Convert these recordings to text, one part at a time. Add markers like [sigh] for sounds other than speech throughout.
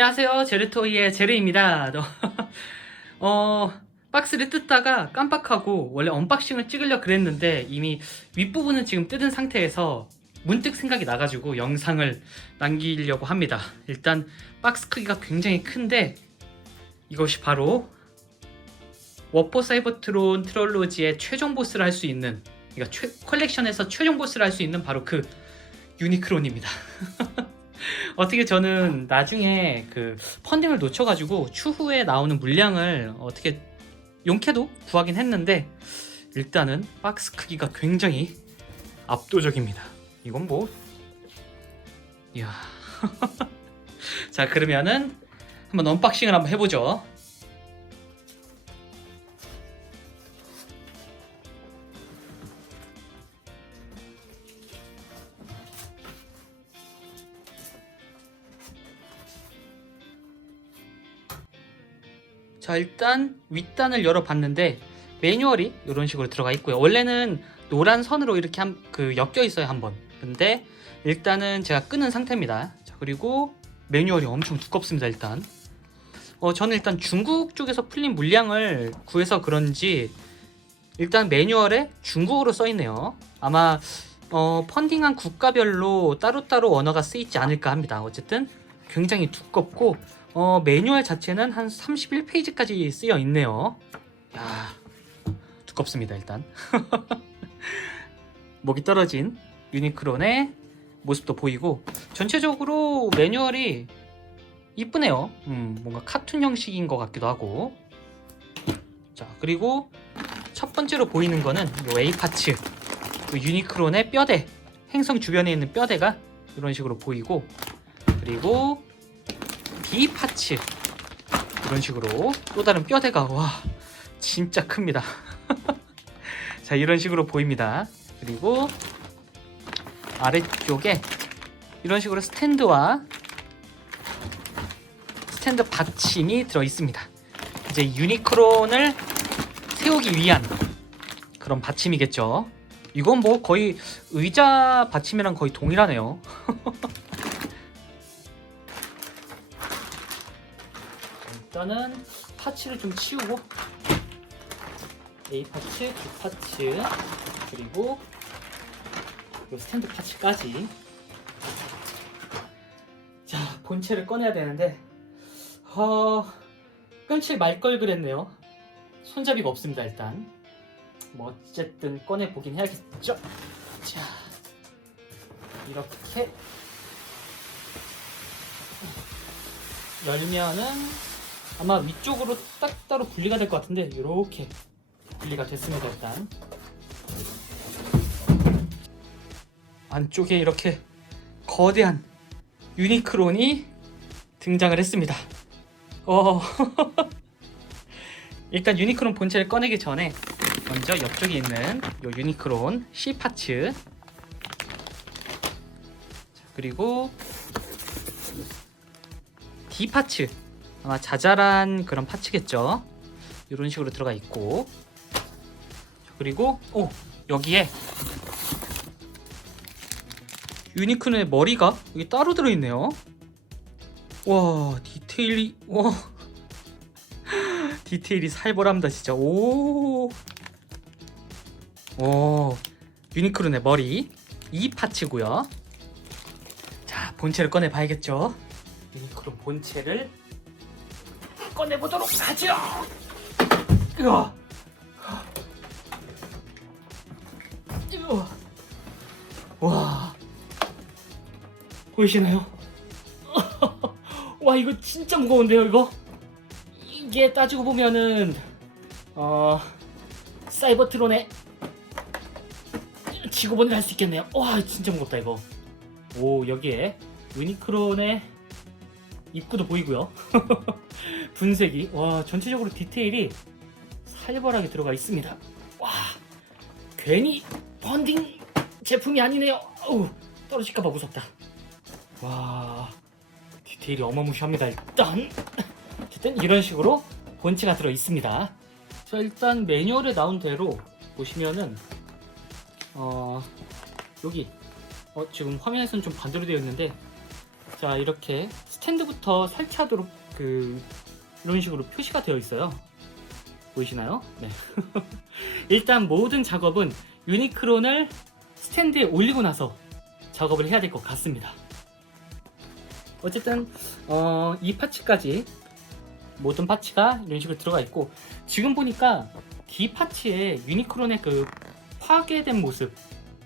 안녕하세요. 제르토이의 제르입니다. [laughs] 어, 박스를 뜯다가 깜빡하고 원래 언박싱을 찍으려 그랬는데 이미 윗부분은 지금 뜯은 상태에서 문득 생각이 나가지고 영상을 남기려고 합니다. 일단 박스 크기가 굉장히 큰데 이것이 바로 워포 사이버트론 트롤로지의 최종 보스를 할 수 있는 그러니까 최- 컬렉션에서 최종 보스를 할 수 있는 바로 그 유니크론입니다. [laughs] [laughs] 어떻게 저는 나중에 그 펀딩을 놓쳐가지고 추후에 나오는 물량을 어떻게 용케도 구하긴 했는데 일단은 박스 크기가 굉장히 압도적입니다. 이건 뭐 이야 [laughs] 자 그러면은 한번 언박싱을 한번 해보죠. 자 일단 윗단을 열어봤는데 매뉴얼이 이런 식으로 들어가 있고요. 원래는 노란 선으로 이렇게 한, 그 엮여 있어요 한번. 근데 일단은 제가 끄는 상태입니다. 자 그리고 매뉴얼이 엄청 두껍습니다 일단. 어 저는 일단 중국 쪽에서 풀린 물량을 구해서 그런지 일단 매뉴얼에 중국어로 써 있네요. 아마 어, 펀딩한 국가별로 따로따로 언어가 쓰이지 않을까 합니다. 어쨌든 굉장히 두껍고 어, 매뉴얼 자체는 한 31페이지까지 쓰여 있네요. 야, 두껍습니다, 일단. [laughs] 목이 떨어진 유니크론의 모습도 보이고 전체적으로 매뉴얼이 이쁘네요. 음, 뭔가 카툰 형식인 것 같기도 하고. 자, 그리고 첫 번째로 보이는 거는 요 A 파츠. 그 유니크론의 뼈대, 행성 주변에 있는 뼈대가 이런 식으로 보이고 그리고 B 파츠 이런 식으로 또 다른 뼈대가 와 진짜 큽니다. [laughs] 자 이런 식으로 보입니다. 그리고 아래쪽에 이런 식으로 스탠드와 스탠드 받침이 들어 있습니다. 이제 유니크론을 세우기 위한 그런 받침이겠죠. 이건 뭐 거의 의자 받침이랑 거의 동일하네요. [laughs] 일단은 파츠를 좀 치우고 A 파츠, B 파츠 그리고 이 스탠드 파츠까지 자 본체를 꺼내야 되는데 어, 끊칠 말 걸 그랬네요. 손잡이가 없습니다 일단. 뭐 어쨌든 꺼내 보긴 해야겠죠. 자 이렇게 열면은 아마 위쪽으로 딱 따로 분리가 될 것 같은데 이렇게 분리가 됐습니다 일단. 안쪽에 이렇게 거대한 유니크론이 등장을 했습니다. 어. [laughs] 일단 유니크론 본체를 꺼내기 전에 먼저 옆쪽에 있는 요 유니크론 C 파츠. 자, 그리고 D 파츠 아마 자잘한 그런 파츠겠죠? 이런 식으로 들어가 있고. 자, 그리고 오 여기에 유니크론의 머리가 여기 따로 들어있네요. 와 디테일이 와. [laughs] 디테일이 살벌합니다 진짜. 오. 오, 유니크론의 머리. 이 파츠고요. 자, 본체를 꺼내 봐야겠죠. 유니크론 본체를 꺼내 보도록 하죠. 으아. 와, 보이시나요? [laughs] 와, 이거 진짜 무거운데요, 이거? 이게 따지고 보면은 어 사이버트론의 지구본을 할 수 있겠네요. 와 진짜 무겁다 이거. 오 여기에 유니크론의 입구도 보이고요. [laughs] 분색이 와 전체적으로 디테일이 살벌하게 들어가 있습니다. 와 괜히 펀딩 제품이 아니네요. 어우 떨어질까봐 무섭다. 와 디테일이 어마무시합니다. 일단 어쨌든 이런 식으로 본체가 들어 있습니다. 자 일단 매뉴얼에 나온 대로 보시면은 어 여기 어 지금 화면에서는 좀 반대로 되어 있는데 자 이렇게 스탠 스탠드부터 설치하도록 그 이런 식으로 표시가 되어 있어요. 보이시나요? 네. [laughs] 일단 모든 작업은 유니크론을 스탠드에 올리고 나서 작업을 해야 될 것 같습니다. 어쨌든 어, 이 파츠까지 모든 파츠가 이런 식으로 들어가 있고 지금 보니까 D 파츠에 유니크론의 그 파괴된 모습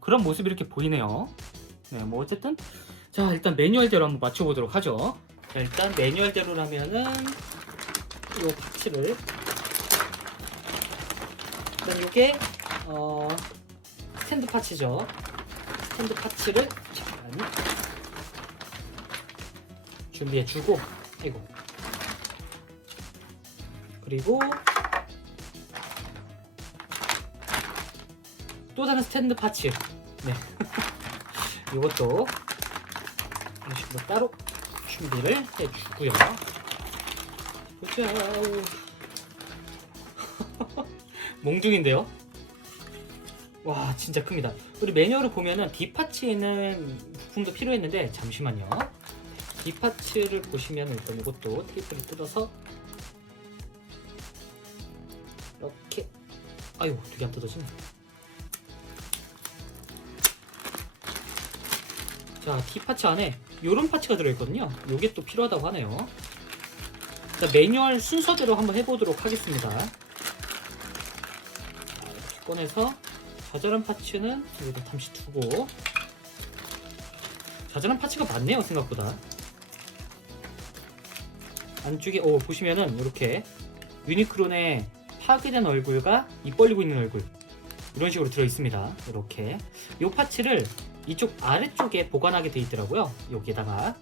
그런 모습이 이렇게 보이네요. 네, 뭐 어쨌든 자 일단 매뉴얼대로 한번 맞춰보도록 하죠. 자, 일단 매뉴얼대로라면은 이 파츠를. 일단 이게 어 스탠드 파츠죠. 스탠드 파츠를 잠깐 준비해주고 이고 그리고 또 다른 스탠드 파츠 네. [laughs] 이것도 이런 식으로 따로 준비를 해주고요 보자 [laughs] 몽둥인데요? 와 진짜 큽니다. 우리 매뉴얼을 보면은 D파츠에는 부품도 필요했는데 잠시만요. D파츠를 보시면 일단 이것도 테이프를 뜯어서 이렇게. 아유 되게 안 뜯어지네. 자 D파츠 안에 이런 파츠가 들어있거든요. 요게 또 필요하다고 하네요 자 매뉴얼 순서대로 한번 해보도록 하겠습니다. 꺼내서 자잘한 파츠는 여기다 잠시 두고. 자잘한 파츠가 많네요 생각보다. 안쪽에 오 보시면은 이렇게 유니크론의 파괴된 얼굴과 입 벌리고 있는 얼굴. 이런 식으로 들어 있습니다. 이렇게. 이 파츠를 이쪽 아래쪽에 보관하게 돼 있더라고요 여기에다가.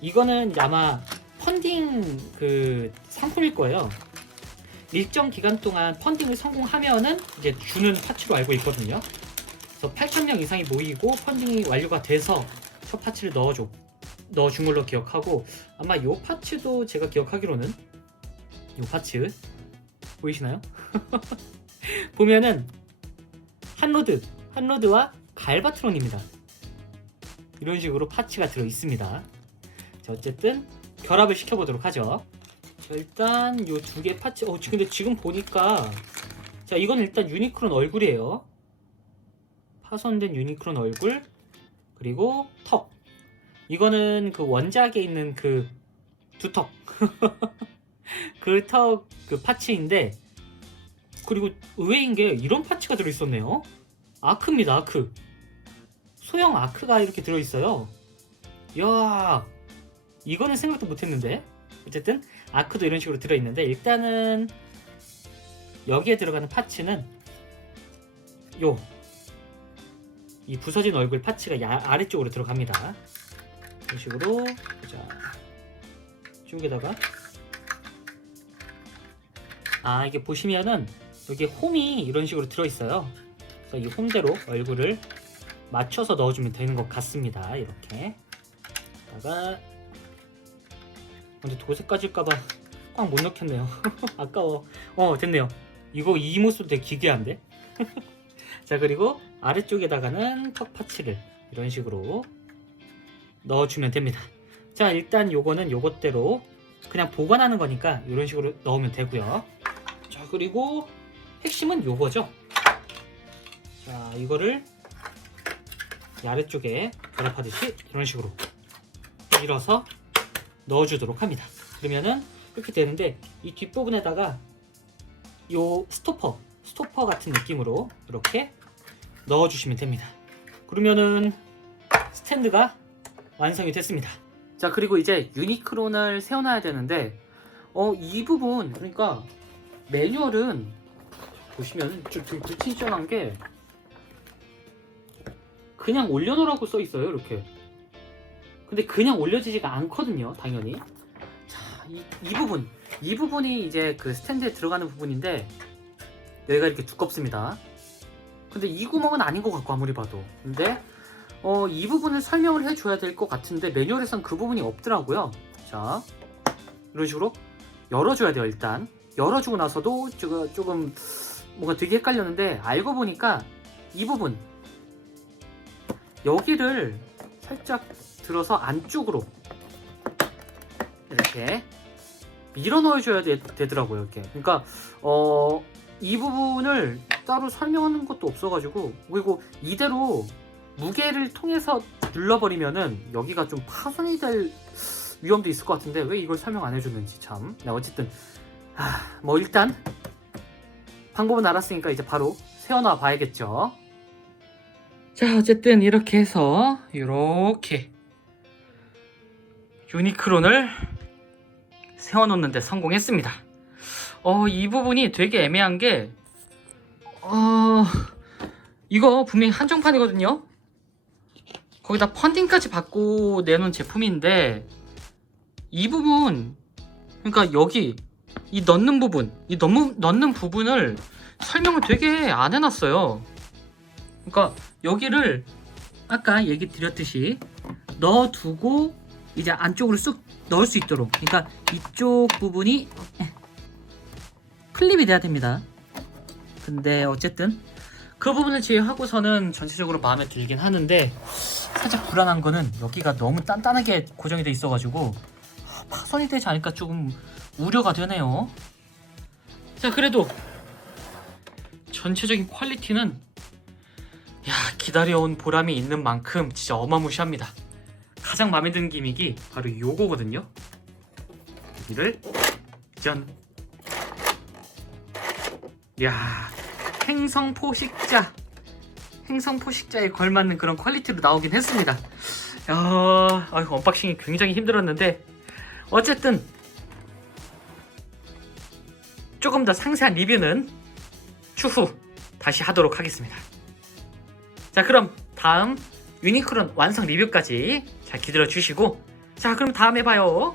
이거는 아마 펀딩 그 상품일 거예요. 일정 기간 동안 펀딩을 성공하면은 이제 주는 파츠로 알고 있거든요. 그래서 8,000명 이상이 모이고 펀딩이 완료가 돼서 첫 파츠를 넣어줘 넣어준 걸로 기억하고 아마 요 파츠도 제가 기억하기로는 요 파츠 보이시나요? [laughs] 보면은 한로드 한로드와 갈바트론입니다. 이런 식으로 파츠가 들어 있습니다. 자 어쨌든 결합을 시켜보도록 하죠. 자 일단 요 두 개 파츠 어 지- 근데 지금 보니까 자 이건 일단 유니크론 얼굴이에요. 파손된 유니크론 얼굴 그리고 턱. 이거는 그 원작에 있는 그 두턱. [laughs] 그 턱 그 파츠인데 그리고 의외인 게 이런 파츠가 들어있었네요. 아크입니다 아크. 소형 아크가 이렇게 들어있어요. 이야 이거는 생각도 못했는데. 어쨌든 아크도 이런 식으로 들어있는데 일단은 여기에 들어가는 파츠는 요. 이 부서진 얼굴 파츠가 야- 아래쪽으로 들어갑니다. 이런 식으로. 자. 쭉에다가. 아 이게 보시면은 여기 홈이 이런 식으로 들어있어요. 그래서 이 홈대로 얼굴을 맞춰서 넣어주면 되는 것 같습니다. 이렇게. 다가 근데 도색 까질까봐 꽉 못 넣겠네요. [laughs] 아까워. 어 됐네요. 이거 이 모습도 되게 기괴한데? [laughs] 자 그리고 아래쪽에다가는 턱 파츠를 이런 식으로 넣어주면 됩니다. 자 일단 요거는 요것대로 그냥 보관하는 거니까 이런 식으로 넣으면 되고요. 자 그리고 핵심은 요거죠? 자 이거를 이 아래쪽에 결합하듯이 이런 식으로 밀어서 넣어주도록 합니다. 그러면은 이렇게 되는데 이 뒷부분에다가 요 스토퍼 스토퍼 같은 느낌으로 이렇게 넣어주시면 됩니다. 그러면은 스탠드가 완성이 됐습니다. 자 그리고 이제 유니크론을 세워놔야 되는데 어 이 부분 그러니까 매뉴얼은 보시면 좀 불친절한 게 그냥 올려놓으라고 써 있어요 이렇게 근데 그냥 올려지지가 않거든요 당연히 자이 이 부분 이 부분이 이제 그 스탠드에 들어가는 부분인데 여기가 이렇게 두껍습니다 근데 이 구멍은 아닌 것 같고 아무리 봐도 근데 어, 이 부분을 설명을 해줘야 될 것 같은데 매뉴얼에선 그 부분이 없더라고요. 자, 이런 식으로 열어줘야 돼요 일단. 열어주고 나서도 조금, 조금 뭔가 되게 헷갈렸는데 알고 보니까 이 부분 여기를 살짝 들어서 안쪽으로 이렇게 밀어 넣어줘야 되, 되더라고요 이렇게 그러니까 어 이 부분을 따로 설명하는 것도 없어가지고 그리고 이대로 무게를 통해서 눌러버리면은 여기가 좀 파손이 될 위험도 있을 것 같은데 왜 이걸 설명 안 해줬는지 참. 네, 어쨌든 아, 뭐 일단 방법은 알았으니까 이제 바로 세워놔 봐야겠죠. 자 어쨌든 이렇게 해서 이렇게 유니크론을 세워놓는데 성공했습니다. 어, 이 부분이 되게 애매한 게, 어, 이거 분명히 한정판이거든요? 거기다 펀딩까지 받고 내놓은 제품인데, 이 부분, 그러니까 여기, 이 넣는 부분, 이 넣는, 넣는 부분을 설명을 되게 안 해놨어요. 그러니까 여기를 아까 얘기 드렸듯이 넣어두고 이제 안쪽으로 쑥 넣을 수 있도록. 그러니까 이쪽 부분이 클립이 돼야 됩니다. 근데 어쨌든 그 부분을 제외하고서는 전체적으로 마음에 들긴 하는데 살짝 불안한 거는 여기가 너무 단단하게 고정이 돼 있어가지고 아, 파손이 되지 않을까 조금 우려가 되네요. 자 그래도 전체적인 퀄리티는 야 기다려온 보람이 있는 만큼 진짜 어마무시합니다 가장 마음에 드는 기믹이 바로 요거거든요. 여기를 짠. 야 행성 포식자. 행성 포식자에 걸맞는 그런 퀄리티로 나오긴 했습니다. 야, 아이고, 언박싱이 굉장히 힘들었는데 어쨌든 조금 더 상세한 리뷰는 추후 다시 하도록 하겠습니다. 자, 그럼 다음 유니크론 완성 리뷰까지 잘 기다려 주시고. 자 그럼 다음에 봐요